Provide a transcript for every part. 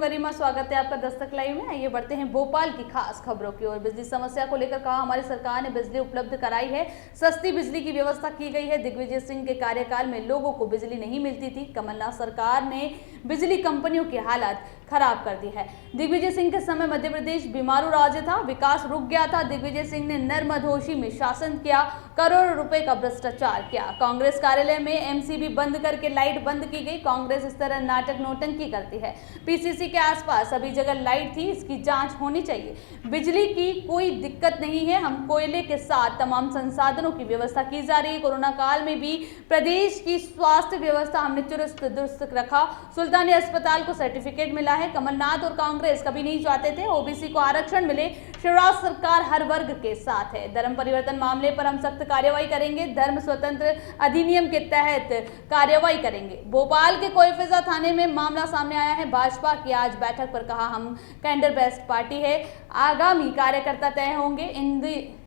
हूं गरिमा, स्वागत है आपका दस्तक लाइव में। आइए बढ़ते हैं भोपाल की खास खबरों की ओर। बिजली समस्या को लेकर कहा हमारी सरकार ने बिजली उपलब्ध कराई है, सस्ती बिजली की व्यवस्था की गई है। दिग्विजय सिंह के कार्यकाल में लोगों को बिजली नहीं मिलती थी। कमलनाथ सरकार ने बिजली कंपनियों की हालत खराब कर दी है। दिग्विजय सिंह के समय मध्य प्रदेश बीमारू राज्य था, विकास रुक गया था। दिग्विजय सिंह ने नर्मदोशी में शासन किया, करोड़ों रुपए का भ्रष्टाचार किया। कांग्रेस कार्यालय में एमसीबी बंद करके लाइट बंद की गई। कांग्रेस इस तरह नाटक नौटंकी करती है। पीसीसी के आसपास सभी जगह लाइट थी, इसकी जांच होनी चाहिए। बिजली की कोई दिक्कत नहीं है, हम कोयले के साथ तमाम संसाधनों की व्यवस्था की जा रही है। कोरोना काल में भी प्रदेश की स्वास्थ्य व्यवस्था हमने चुस्त दुरुस्त रखा। सुल्तानी अस्पताल को सर्टिफिकेट मिला है। कमलनाथ और कांग्रेस कभी नहीं चाहते थे ओबीसी को आरक्षण मिले। शिवराज सरकार हर वर्ग के साथ है। धर्म परिवर्तन मामले पर हम सख्त कार्रवाई करेंगे। धर्म स्वतंत्र अधिनियम के तहत कार्रवाई करेंगे। भोपाल के कोईफिजा थाने में मामला सामने आया है। भाजपा की आज बैठक पर कहा हम कैंडर बेस्ट पार्टी है, आगामी कार्यकर्ता तय होंगे। इंदिरा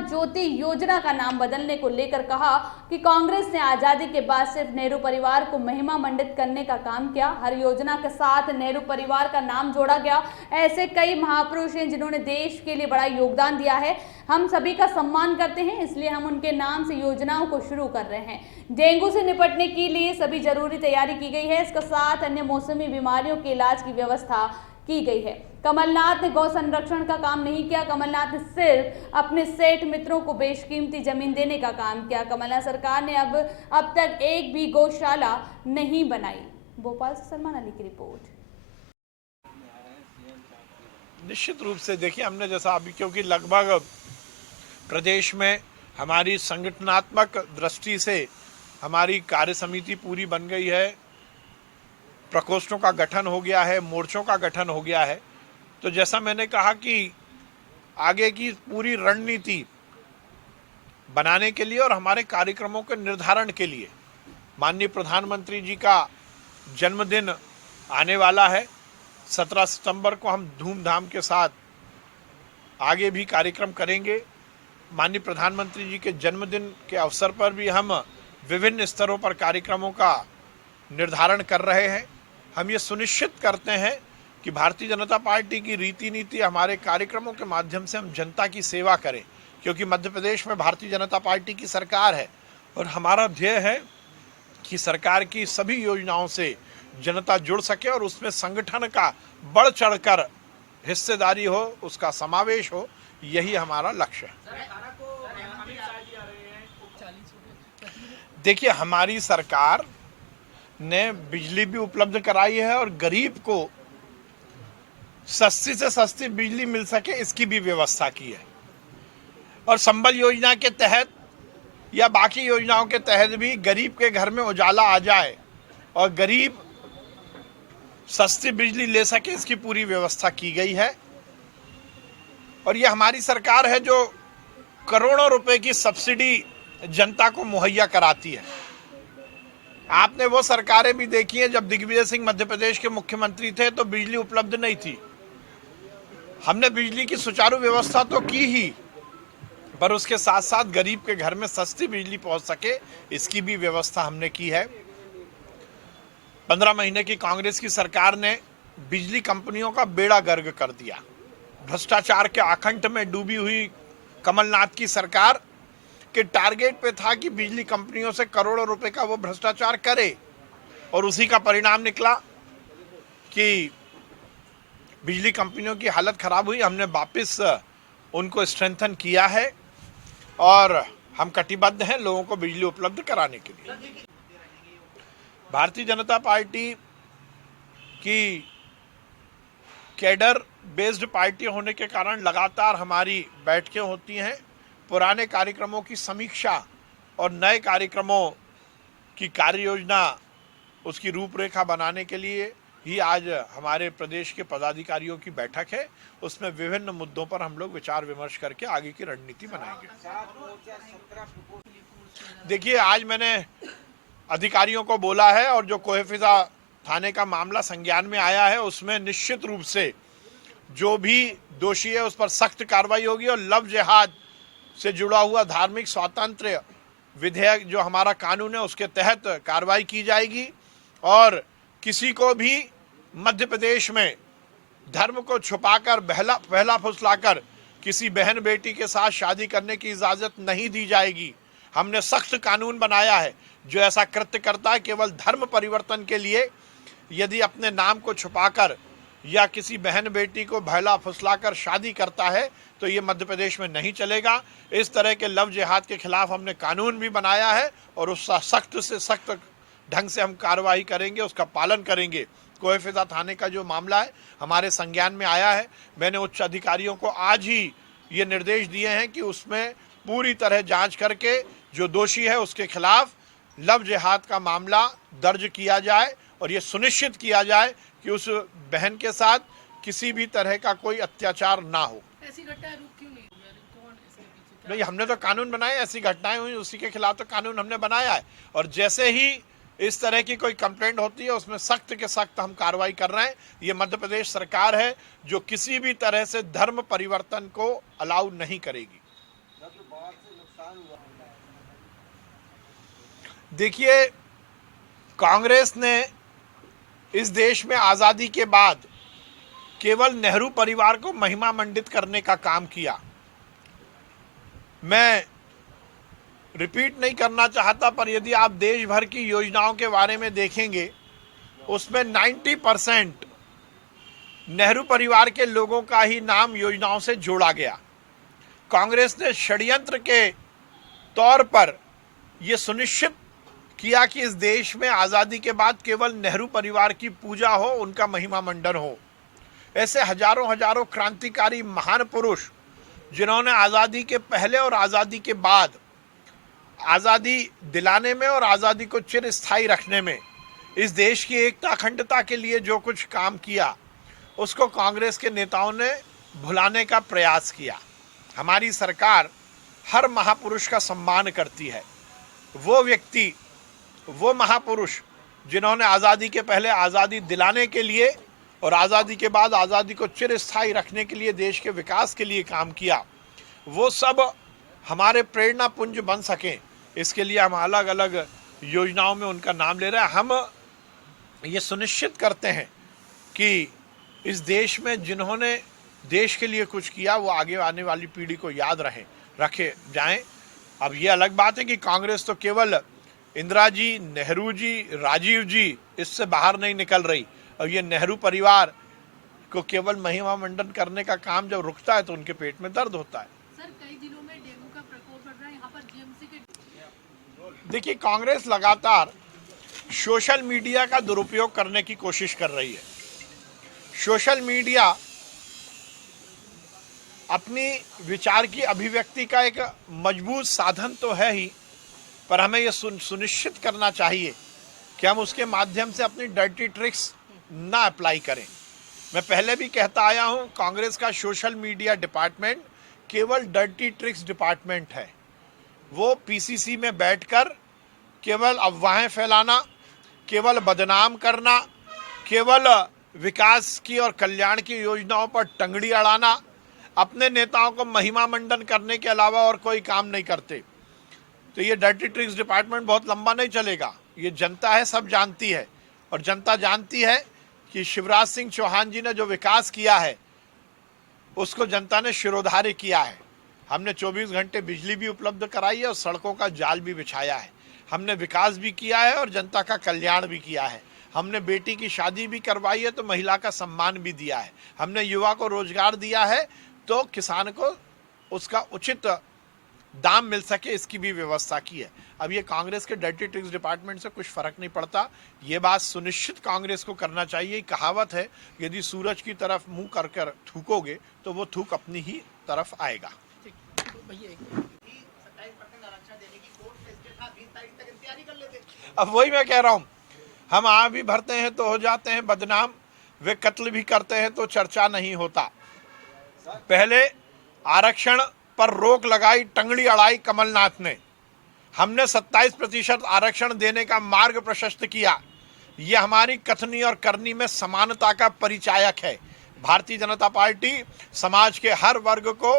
ज्योति योजना का नाम बदलने को लेकर कहा कि कांग्रेस ने आजादी के बाद सिर्फ नेहरू परिवार को महिमा मंडित करने का काम किया। हर योजना के साथ नेहरू परिवार का नाम जोड़ा गया। ऐसे कई महापुरुष हैं जिन्होंने देश के लिए बड़ा योगदान दिया है। हम सभी का सम्मान करते हैं, इसलिए हम उनके नाम से योजनाओं को शुरू कर रहे हैं। डेंगू से निपटने के लिए सभी जरूरी तैयारी की गई है। इसके साथ अन्य मौसमी बीमारियों के इलाज की व्यवस्था की गई है। कमलनाथ ने गौ संरक्षण का काम नहीं किया। कमलनाथ ने सिर्फ अपने सेठ मित्रों को बेशकीमती जमीन देने का काम किया। कमलनाथ सरकार ने अब तक एक भी गौशाला नहीं बनाई। भोपाल से सलमान अली की रिपोर्ट। निश्चित रूप से देखिए, हमने जैसा अभी, क्योंकि लगभग प्रदेश में हमारी संगठनात्मक दृष्टि से हमारी कार्य समिति पूरी बन गई है, प्रकोष्ठों का गठन हो गया है, मोर्चों का गठन हो गया है। तो जैसा मैंने कहा कि आगे की पूरी रणनीति बनाने के लिए और हमारे कार्यक्रमों के निर्धारण के लिए माननीय प्रधानमंत्री जी का जन्मदिन आने वाला है। 17 सितंबर को हम धूमधाम के साथ आगे भी कार्यक्रम करेंगे। माननीय प्रधानमंत्री जी के जन्मदिन के अवसर पर भी हम विभिन्न स्तरों पर कार्यक्रमों का निर्धारण कर रहे हैं। हम ये सुनिश्चित करते हैं कि भारतीय जनता पार्टी की रीति नीति हमारे कार्यक्रमों के माध्यम से हम जनता की सेवा करें, क्योंकि मध्य प्रदेश में भारतीय जनता पार्टी की सरकार है और हमारा ध्येय है कि सरकार की सभी योजनाओं से जनता जुड़ सके और उसमें संगठन का बढ़ चढ़कर हिस्सेदारी हो, उसका समावेश हो। यही हमारा लक्ष्य है। देखिए, हमारी सरकार ने बिजली भी उपलब्ध कराई है और गरीब को सस्ती से सस्ती बिजली मिल सके इसकी भी व्यवस्था की है। और संबल योजना के तहत या बाकी योजनाओं के तहत भी गरीब के घर में उजाला आ जाए और गरीब सस्ती बिजली ले सके, इसकी पूरी व्यवस्था की गई है। और ये हमारी सरकार है जो करोड़ों रुपए की सब्सिडी जनता को मुहैया कराती है। आपने वो सरकारें भी देखी हैं, जब दिग्विजय सिंह मध्य प्रदेश के मुख्यमंत्री थे तो बिजली उपलब्ध नहीं थी। हमने बिजली की सुचारू व्यवस्था तो की ही, पर उसके साथ साथ गरीब के घर में सस्ती बिजली पहुंच सके इसकी भी व्यवस्था हमने की है। 15 महीने की कांग्रेस की सरकार ने बिजली कंपनियों का बेड़ा गर्क कर दिया। भ्रष्टाचार के आकंठ में डूबी हुई कमलनाथ की सरकार के टारगेट पे था कि बिजली कंपनियों से करोड़ों रुपए का वो भ्रष्टाचार करे, और उसी का परिणाम निकला कि बिजली कंपनियों की हालत खराब हुई। हमने वापस उनको स्ट्रेंथन किया है और हम कटिबद्ध हैं लोगों को बिजली उपलब्ध कराने के लिए। भारतीय जनता पार्टी की कैडर बेस्ड पार्टी होने के कारण लगातार हमारी बैठकें होती हैं। पुराने कार्यक्रमों की समीक्षा और नए कार्यक्रमों की कार्य योजना, उसकी रूपरेखा बनाने के लिए ही आज हमारे प्रदेश के पदाधिकारियों की बैठक है। उसमें विभिन्न मुद्दों पर हम लोग विचार विमर्श करके आगे की रणनीति बनाएंगे। देखिए, आज मैंने अधिकारियों को बोला है और जो कोईफिजा थाने का मामला संज्ञान में आया है उसमें निश्चित रूप से जो भी दोषी है उस पर सख्त कार्रवाई होगी और लव जिहाद से जुड़ा हुआ धार्मिक स्वातंत्र्य विधेयक जो हमारा कानून है उसके तहत कार्रवाई की जाएगी और किसी को भी मध्य प्रदेश में धर्म को छुपाकर बहला फुसलाकर किसी बहन बेटी के साथ शादी करने की इजाजत नहीं दी जाएगी। हमने सख्त कानून बनाया है। जो ऐसा कृत्य करता है केवल धर्म परिवर्तन के लिए, यदि अपने नाम को छुपाकर या किसी बहन बेटी को बहला फुसलाकर शादी करता है तो ये मध्य प्रदेश में नहीं चलेगा। इस तरह के लव जिहाद के खिलाफ हमने कानून भी बनाया है और उसका सख्त से सख्त ढंग से हम कार्रवाई करेंगे, उसका पालन करेंगे। कोएफिजा थाने का जो मामला है हमारे संज्ञान में आया है। मैंने उच्च अधिकारियों को आज ही ये निर्देश दिए हैं कि उसमें पूरी तरह जांच करके जो दोषी है उसके खिलाफ लव जिहाद का मामला दर्ज किया जाए और ये सुनिश्चित किया जाए कि उस बहन के साथ किसी भी तरह का कोई अत्याचार ना हो। ऐसी घटनाएं रुक क्यों नहीं हुई? कौन इसके पीछे? नहीं, हमने तो कानून बनाए, ऐसी घटनाएं हुई उसी के खिलाफ तो कानून हमने बनाया है और जैसे ही इस तरह की कोई कंप्लेंट होती है उसमें सख्त के सख्त हम कार्रवाई कर रहे हैं। ये मध्य प्रदेश सरकार है जो किसी भी तरह से धर्म परिवर्तन को अलाउ नहीं करेगी। देखिए, कांग्रेस ने इस देश में आजादी के बाद केवल नेहरू परिवार को महिमा मंडित करने का काम किया। मैं रिपीट नहीं करना चाहता, पर यदि आप देश भर की योजनाओं के बारे में देखेंगे उसमें 90% नेहरू परिवार के लोगों का ही नाम योजनाओं से जोड़ा गया। कांग्रेस ने षड्यंत्र के तौर पर यह सुनिश्चित किया कि इस देश में आज़ादी के बाद केवल नेहरू परिवार की पूजा हो, उनका महिमा मंडन हो। ऐसे हजारों हजारों क्रांतिकारी महान पुरुष जिन्होंने आज़ादी के पहले और आज़ादी के बाद आज़ादी दिलाने में और आज़ादी को चिरस्थायी रखने में इस देश की एकता अखंडता के लिए जो कुछ काम किया उसको कांग्रेस के नेताओं ने भुलाने का प्रयास किया। हमारी सरकार हर महापुरुष का सम्मान करती है। वो व्यक्ति, वो महापुरुष जिन्होंने आज़ादी के पहले आज़ादी दिलाने के लिए और आज़ादी के बाद आज़ादी को चिरस्थायी रखने के लिए, देश के विकास के लिए काम किया, वो सब हमारे प्रेरणा पुंज बन सकें, इसके लिए हम अलग अलग योजनाओं में उनका नाम ले रहे हैं। हम ये सुनिश्चित करते हैं कि इस देश में जिन्होंने देश के लिए कुछ किया वो आगे आने वाली पीढ़ी को याद रखे जाएं। अब ये अलग बात है कि कांग्रेस तो केवल इंदिरा जी, नेहरू जी, राजीव जी, इससे बाहर नहीं निकल रही। और ये नेहरू परिवार को केवल महिमा मंडन करने का काम जब रुकता है तो उनके पेट में दर्द होता है। सर, कई जिलों में डेंगू का प्रकोप बढ़ रहा है, यहाँ पर जीएमसी के। देखिए, कांग्रेस लगातार सोशल मीडिया का दुरुपयोग करने की कोशिश कर रही है। सोशल मीडिया अपनी विचार की अभिव्यक्ति का एक मजबूत साधन तो है ही, पर हमें यह सुनिश्चित करना चाहिए कि हम उसके माध्यम से अपनी डर्टी ट्रिक्स ना अप्लाई करें। मैं पहले भी कहता आया हूं, कांग्रेस का सोशल मीडिया डिपार्टमेंट केवल डर्टी ट्रिक्स डिपार्टमेंट है। वो पीसीसी में बैठकर केवल अफवाहें फैलाना, केवल बदनाम करना, केवल विकास की और कल्याण की योजनाओं पर टंगड़ी अड़ाना, अपने नेताओं को महिमा मंडन करने के अलावा और कोई काम नहीं करते। तो ये डर्टी ट्रिक्स डिपार्टमेंट बहुत लंबा नहीं चलेगा। ये जनता है, सब जानती है, और जनता जानती है कि शिवराज सिंह चौहान जी ने जो विकास किया है उसको जनता ने शिरोधार्य किया है। हमने 24 घंटे बिजली भी उपलब्ध कराई है और सड़कों का जाल भी बिछाया है। हमने विकास भी किया है और जनता का कल्याण भी किया है। हमने बेटी की शादी भी करवाई है तो महिला का सम्मान भी दिया है। हमने युवा को रोजगार दिया है तो किसान को उसका उचित दाम मिल सके, इसकी भी व्यवस्था की है। अब ये कांग्रेस के डर्टी ट्रिक्स डिपार्टमेंट से कुछ फर्क नहीं पड़ता। ये बात सुनिश्चित कांग्रेस को करना चाहिए। कहावत है, यदि सूरज की तरफ मुंह कर कर थूकोगे तो वो थूक अपनी ही तरफ आएगा। अब वही मैं कह रहा हूँ, हम आ भी भरते हैं तो हो जाते हैं बदनाम, वे कत्ल भी करते हैं तो चर्चा नहीं होता। पहले आरक्षण पर रोक लगाई, टंगड़ी अड़ाई कमलनाथ ने। हमने 27% आरक्षण देने का मार्ग प्रशस्त किया। यह हमारी कथनी और करनी में समानता का परिचायक है। भारतीय जनता पार्टी समाज के हर वर्ग को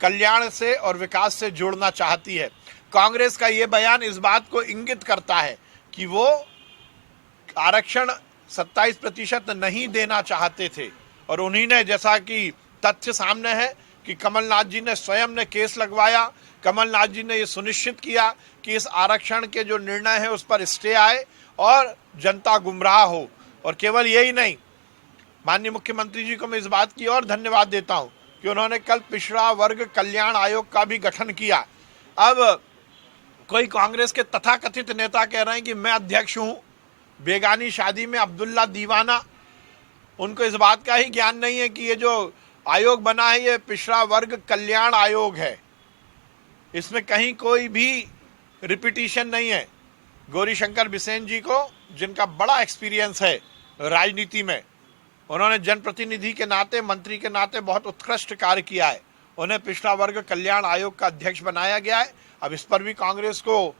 कल्याण से और विकास से जोड़ना चाहती है। कांग्रेस का यह बयान इस बात को इंगित करता है कि वो आरक्षण 27% नहीं देना चाहते थे। और उन्हीं ने, जैसा कि तथ्य सामने है कि कमलनाथ जी ने स्वयं ने केस लगवाया, कमलनाथ जी ने ये सुनिश्चित किया कि इस आरक्षण के जो निर्णय है उस पर स्टे आए और जनता गुमराह हो। और केवल यही नहीं, माननीय मुख्यमंत्री जी को मैं इस बात की और धन्यवाद देता हूं कि उन्होंने कल पिछड़ा वर्ग कल्याण आयोग का भी गठन किया। अब कोई कांग्रेस के तथाकथित नेता कह रहे हैं कि मैं अध्यक्ष हूं, बेगानी शादी में अब्दुल्ला दीवाना। उनको इस बात का ही ज्ञान नहीं है कि ये जो आयोग बना है ये पिछड़ा वर्ग कल्याण आयोग है, इसमें कहीं कोई भी रिपीटिशन नहीं है। गौरीशंकर बिसेन जी को, जिनका बड़ा एक्सपीरियंस है राजनीति में, उन्होंने जनप्रतिनिधि के नाते, मंत्री के नाते बहुत उत्कृष्ट कार्य किया है, उन्हें पिछड़ा वर्ग कल्याण आयोग का अध्यक्ष बनाया गया है। अब इस पर भी कांग्रेस को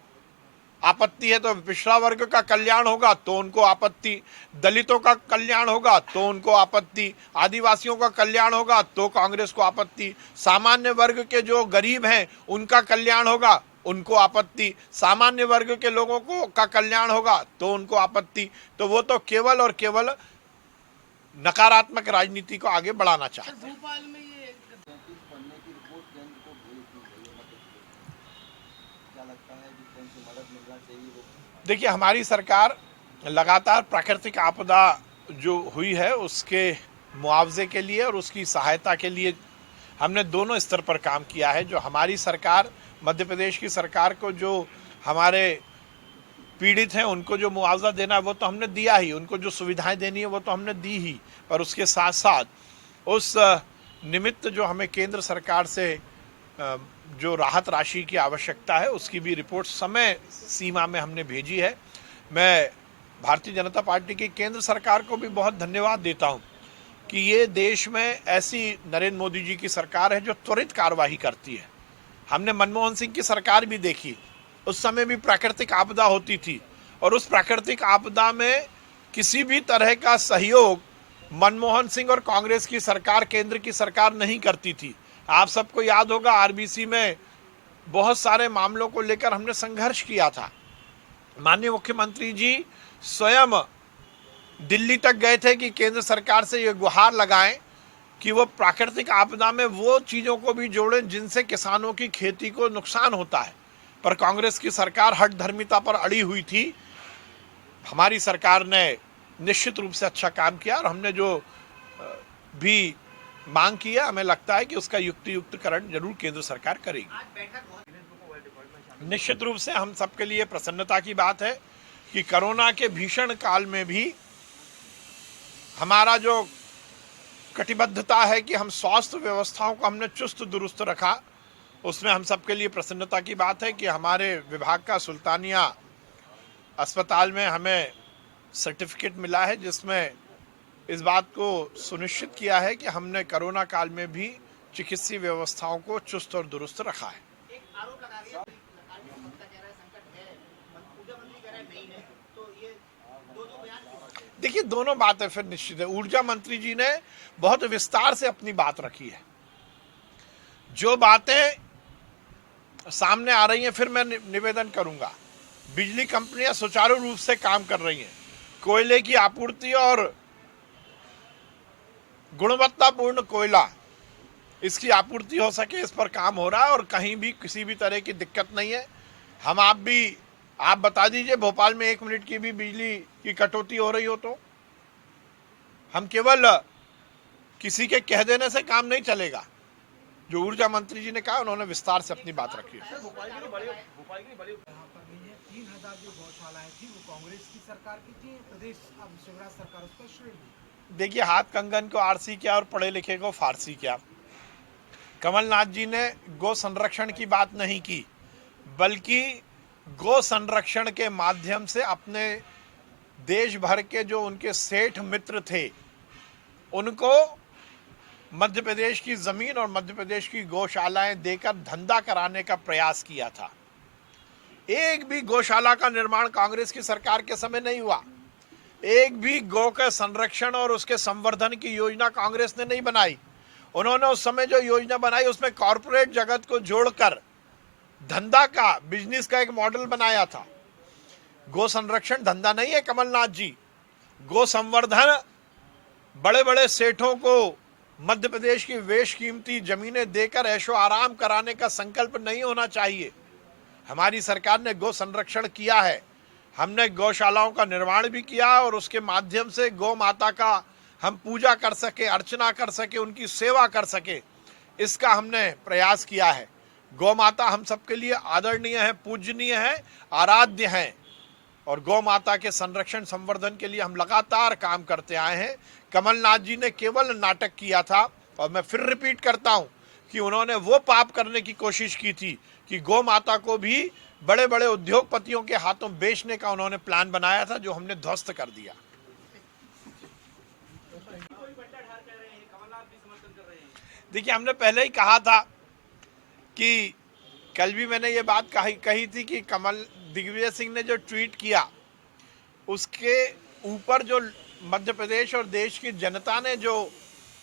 आपत्ति है तो पिछड़ा वर्ग का कल्याण होगा तो उनको आपत्ति, दलितों का कल्याण होगा तो उनको आपत्ति, आदिवासियों का कल्याण होगा तो कांग्रेस को आपत्ति, सामान्य वर्ग के जो गरीब हैं उनका कल्याण होगा उनको आपत्ति, सामान्य वर्ग के लोगों को का कल्याण होगा तो उनको आपत्ति। तो वो तो केवल और केवल नकारात्मक राजनीति को आगे बढ़ाना चाहते हैं। भोपाल में ये देखिए, हमारी सरकार लगातार प्राकृतिक आपदा जो हुई है उसके मुआवजे के लिए और उसकी सहायता के लिए हमने दोनों स्तर पर काम किया है। जो हमारी सरकार, मध्य प्रदेश की सरकार को जो हमारे पीड़ित हैं उनको जो मुआवजा देना है वो तो हमने दिया ही, उनको जो सुविधाएं देनी है वो तो हमने दी ही, पर उसके साथ साथ उस निमित्त जो हमें केंद्र सरकार से जो राहत राशि की आवश्यकता है उसकी भी रिपोर्ट समय सीमा में हमने भेजी है। मैं भारतीय जनता पार्टी की केंद्र सरकार को भी बहुत धन्यवाद देता हूं कि ये देश में ऐसी नरेंद्र मोदी जी की सरकार है जो त्वरित कार्यवाही करती है। हमने मनमोहन सिंह की सरकार भी देखी, उस समय भी प्राकृतिक आपदा होती थी और उस प्राकृतिक आपदा में किसी भी तरह का सहयोग मनमोहन सिंह और कांग्रेस की सरकार, केंद्र की सरकार नहीं करती थी। आप सबको याद होगा आरबीसी में बहुत सारे मामलों को लेकर हमने संघर्ष किया था। माननीय मुख्यमंत्री जी स्वयं दिल्ली तक गए थे कि केंद्र सरकार से ये गुहार लगाएं कि वो प्राकृतिक आपदा में वो चीज़ों को भी जोड़ें जिनसे किसानों की खेती को नुकसान होता है, पर कांग्रेस की सरकार हठधर्मिता पर अड़ी हुई थी। हमारी सरकार ने निश्चित रूप से अच्छा काम किया और हमने जो भी मांग किया, हमें लगता है कि उसका युक्तियुक्तकरण जरूर केंद्र सरकार करेगी। निश्चित रूप से हम सबके लिए प्रसन्नता की बात है कि कोरोना के भीषण काल में भी हमारा जो कटिबद्धता है कि हम स्वास्थ्य व्यवस्थाओं को हमने चुस्त दुरुस्त रखा, उसमें हम सबके लिए प्रसन्नता की बात है कि हमारे विभाग का सुल्तानिया अस्पताल में हमें सर्टिफिकेट मिला है जिसमें इस बात को सुनिश्चित किया है कि हमने कोरोना काल में भी चिकित्सीय व्यवस्थाओं को चुस्त और दुरुस्त रखा है। देखिए, दोनों बातें फिर निश्चित है। ऊर्जा मंत्री जी ने बहुत विस्तार से अपनी बात रखी है। जो बातें सामने आ रही हैं, फिर मैं निवेदन करूंगा, बिजली कंपनियां सुचारू रूप से काम कर रही हैं, कोयले की आपूर्ति और गुणवत्तापूर्ण कोयला इसकी आपूर्ति हो सके, इस पर काम हो रहा है और कहीं भी किसी भी तरह की दिक्कत नहीं है। आप बता दीजिए, भोपाल में 1 मिनट की भी बिजली की कटौती हो रही हो तो हम केवल किसी के कह देने से काम नहीं चलेगा। जो ऊर्जा मंत्री जी ने कहा, उन्होंने विस्तार से अपनी बात रखी है। भोपाल की बड़ी 3000 जो गौशालाएं थी वो कांग्रेस की सरकार की थी, प्रदेश अब शिवराज सरकार उस पर श्रेय दी। देखिए, हाथ कंगन को आरसी क्या और पढ़े लिखे को फारसी क्या। कमलनाथ जी ने गौ संरक्षण की बात नहीं की, बल्कि गौ संरक्षण के माध्यम से अपने देश भर के जो उनके सेठ मित्र थे उनको मध्य प्रदेश की जमीन और मध्य प्रदेश की गौशालाएं देकर धंधा कराने का प्रयास किया था। एक भी गौशाला का निर्माण कांग्रेस की सरकार के समय नहीं हुआ। एक भी गौ के संरक्षण और उसके संवर्धन की योजना कांग्रेस ने नहीं बनाई। उन्होंने उस समय जो योजना बनाई उसमें कॉरपोरेट जगत को जोड़कर धंधा का, बिजनेस का एक मॉडल बनाया था। गौ संरक्षण धंधा नहीं है कमलनाथ जी। गो संवर्धन बड़े बड़े सेठों को मध्य प्रदेश की बेशकीमती जमीनें देकर ऐशो आराम कराने का संकल्प नहीं होना चाहिए। हमारी सरकार ने गो संरक्षण किया है, हमने गौशालाओं का निर्माण भी किया और उसके माध्यम से गौ माता का हम पूजा कर सके, अर्चना कर सके, उनकी सेवा कर सके, इसका हमने प्रयास किया है। गौ माता हम सबके लिए आदरणीय है, पूजनीय है, आराध्य है और गौ माता के संरक्षण संवर्धन के लिए हम लगातार काम करते आए हैं। कमलनाथ जी ने केवल नाटक किया था और मैं फिर रिपीट करता हूं कि उन्होंने वो पाप करने की कोशिश की थी कि गौ माता को भी बड़े बड़े उद्योगपतियों के हाथों बेचने का उन्होंने प्लान बनाया था, जो हमने ध्वस्त कर दिया। देखिए, हमने पहले ही कहा था कि कल भी मैंने ये बात कही थी कि दिग्विजय सिंह ने जो ट्वीट किया उसके ऊपर जो मध्य प्रदेश और देश की जनता ने जो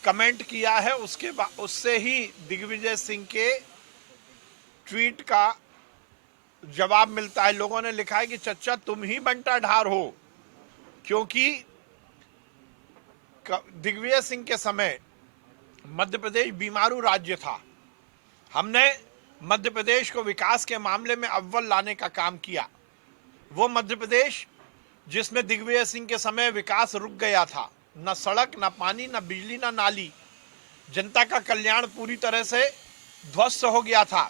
कमेंट किया है उससे ही दिग्विजय सिंह के ट्वीट का जवाब मिलता है। लोगों ने लिखा है कि चच्चा तुम ही बंटा ढार हो, क्योंकि दिग्विजय सिंह के समय मध्य प्रदेश बीमारू राज्य था। हमने मध्य प्रदेश को विकास के मामले में अव्वल लाने का काम किया। वो मध्य प्रदेश जिसमें दिग्विजय सिंह के समय विकास रुक गया था, न सड़क, न पानी, न बिजली, न नाली, जनता का कल्याण पूरी तरह से ध्वस्त हो गया था।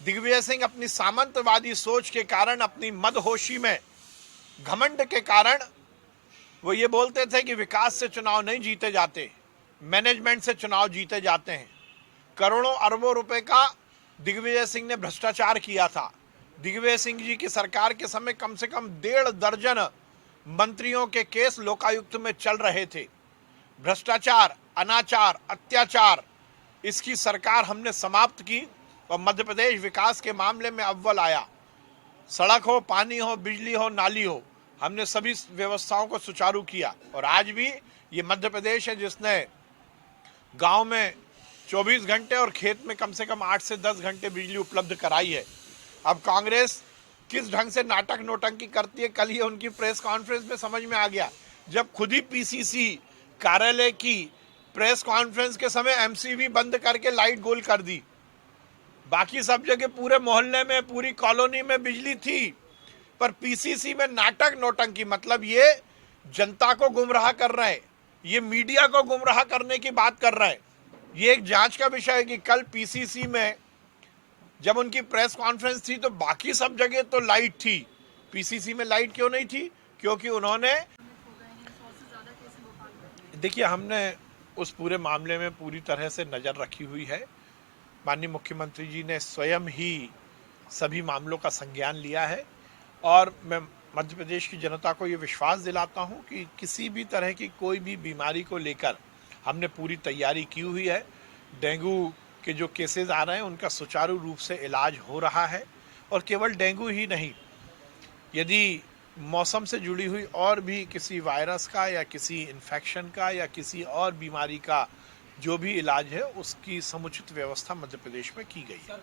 दिग्विजय सिंह अपनी सामंतवादी सोच के कारण, अपनी मदहोशी में, घमंड के कारण वो ये बोलते थे कि विकास से चुनाव नहीं जीते जाते, मैनेजमेंट से चुनाव जीते जाते हैं। करोड़ों अरबों रुपए का दिग्विजय सिंह ने भ्रष्टाचार किया था। दिग्विजय सिंह जी की सरकार के समय कम से कम 1.5 दर्जन मंत्रियों के केस लोकायुक्त में चल रहे थे। भ्रष्टाचार, अनाचार, अत्याचार, इसकी सरकार हमने समाप्त की और मध्य प्रदेश विकास के मामले में अव्वल आया। सड़क हो, पानी हो, बिजली हो, नाली हो, हमने सभी व्यवस्थाओं को सुचारू किया। और आज भी ये मध्य प्रदेश है जिसने गांव में 24 घंटे और खेत में कम से कम 8 से 10 घंटे बिजली उपलब्ध कराई है। अब कांग्रेस किस ढंग से नाटक नोटंकी करती है, कल ही उनकी प्रेस कॉन्फ्रेंस में समझ में आ गया, जब खुद ही पीसीसी कार्यालय की प्रेस कॉन्फ्रेंस के समय एमसीवी बंद करके लाइट गोल कर दी। बाकी सब जगह पूरे मोहल्ले में, पूरी कॉलोनी में बिजली थी, पर पीसीसी में नाटक नोटंकी, मतलब ये जनता को गुमराह कर रहे हैं, ये मीडिया को गुमराह करने की बात कर रहे हैं। ये एक जांच का विषय है कि कल पीसीसी में जब उनकी प्रेस कॉन्फ्रेंस थी तो बाकी सब जगह तो लाइट थी, पीसीसी में लाइट क्यों नहीं थी? क्योंकि उन्होंने, देखिए, हमने उस पूरे मामले में पूरी तरह से नज़र रखी हुई है। माननीय मुख्यमंत्री जी ने स्वयं ही सभी मामलों का संज्ञान लिया है और मैं मध्य प्रदेश की जनता को ये विश्वास दिलाता हूँ कि किसी भी तरह की कोई भी बीमारी को लेकर हमने पूरी तैयारी की हुई है। डेंगू के जो केसेस आ रहे हैं उनका सुचारू रूप से इलाज हो रहा है और केवल डेंगू ही नहीं, यदि मौसम से जुड़ी हुई और भी किसी वायरस का या किसी इन्फेक्शन का या किसी और बीमारी का जो भी इलाज है उसकी समुचित व्यवस्था मध्य प्रदेश में की गई है।